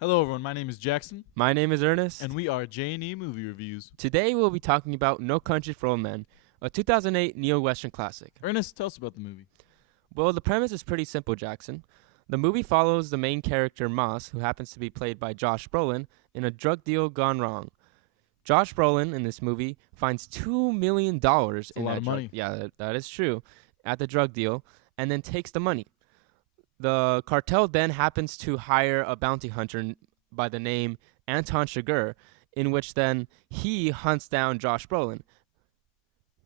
Hello, everyone. My name is Jackson, My name is Ernest. and we are J&E Movie Reviews. Today we'll be talking about No Country for Old Men, a 2008 neo-western classic. Ernest, tell us about the movie. Well, the premise is pretty simple, Jackson. The movie follows the main character, Moss, who happens to be played by Josh Brolin, in a drug deal gone wrong. Josh Brolin, in this movie, finds $2 million in a lot that of drug- money. Yeah, that is true, at the drug deal, and then takes the money. The cartel then happens to hire a bounty hunter by the name Anton Chigurh, in which then he hunts down Josh Brolin.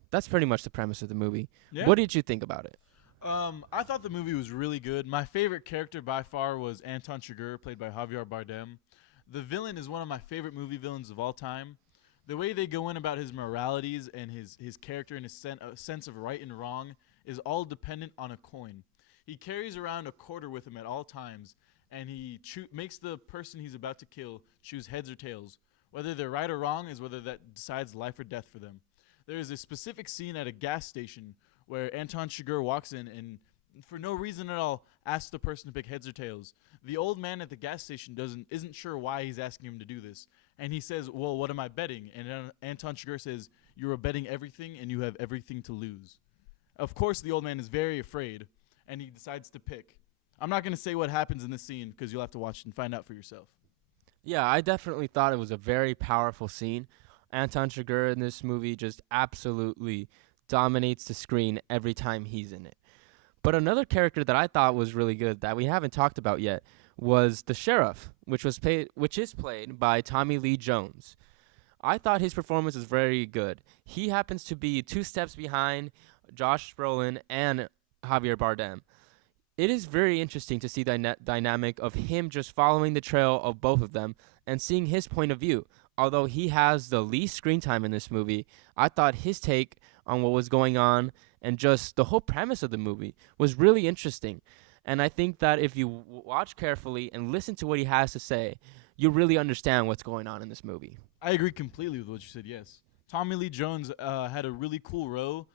That's pretty much the premise of the movie. Yeah. What did you think about it? I thought the movie was really good. My favorite character by far was Anton Chigurh, played by Javier Bardem. The villain is one of my favorite movie villains of all time. The way they go in about his moralities and his character and his sense of right and wrong is all dependent on a coin. He carries around a quarter with him at all times, and he makes the person he's about to kill choose heads or tails. Whether they're right or wrong is whether that decides life or death for them. There is a specific scene at a gas station where Anton Chigurh walks in and, for no reason at all, asks the person to pick heads or tails. The old man at the gas station isn't sure why he's asking him to do this, and he says, "Well, what am I betting?" And Anton Chigurh says, "You are betting everything, and you have everything to lose." Of course, the old man is very afraid, and he decides to pick. I'm not going to say what happens in this scene because you'll have to watch it and find out for yourself. Yeah, I definitely thought it was a very powerful scene. Anton Chigurh in this movie just absolutely dominates the screen every time he's in it. But another character that I thought was really good that we haven't talked about yet was the sheriff, which is played by Tommy Lee Jones. I thought his performance was very good. He happens to be 2 steps behind Josh Brolin and Javier Bardem. It is very interesting to see the dynamic of him just following the trail of both of them and seeing his point of view. Although he has the least screen time in this movie, I thought his take on what was going on and just the whole premise of the movie was really interesting. And I think that if you watch carefully and listen to what he has to say, you really understand what's going on in this movie. I agree completely with what you said, yes. Tommy Lee Jones had a really cool role.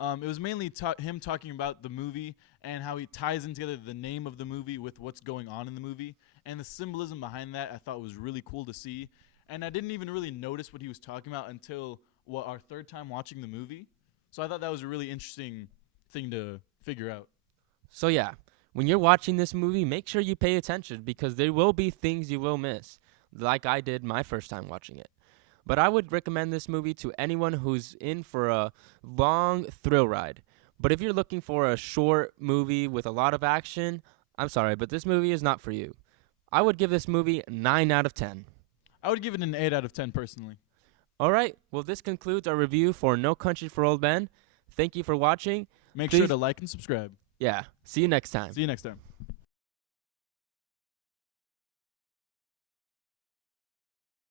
It was mainly him talking about the movie and how he ties in together the name of the movie with what's going on in the movie. And the symbolism behind that I thought was really cool to see. And I didn't even really notice what he was talking about until our third time watching the movie. So I thought that was a really interesting thing to figure out. So yeah, when you're watching this movie, make sure you pay attention because there will be things you will miss, like I did my first time watching it. But I would recommend this movie to anyone who's in for a long thrill ride. But if you're looking for a short movie with a lot of action, I'm sorry, but this movie is not for you. I would give this movie 9 out of 10. I would give it an 8 out of 10 personally. All right, well, this concludes our review for No Country for Old Men. Thank you for watching. Make Please- sure to like and subscribe. Yeah, see you next time. See you next time.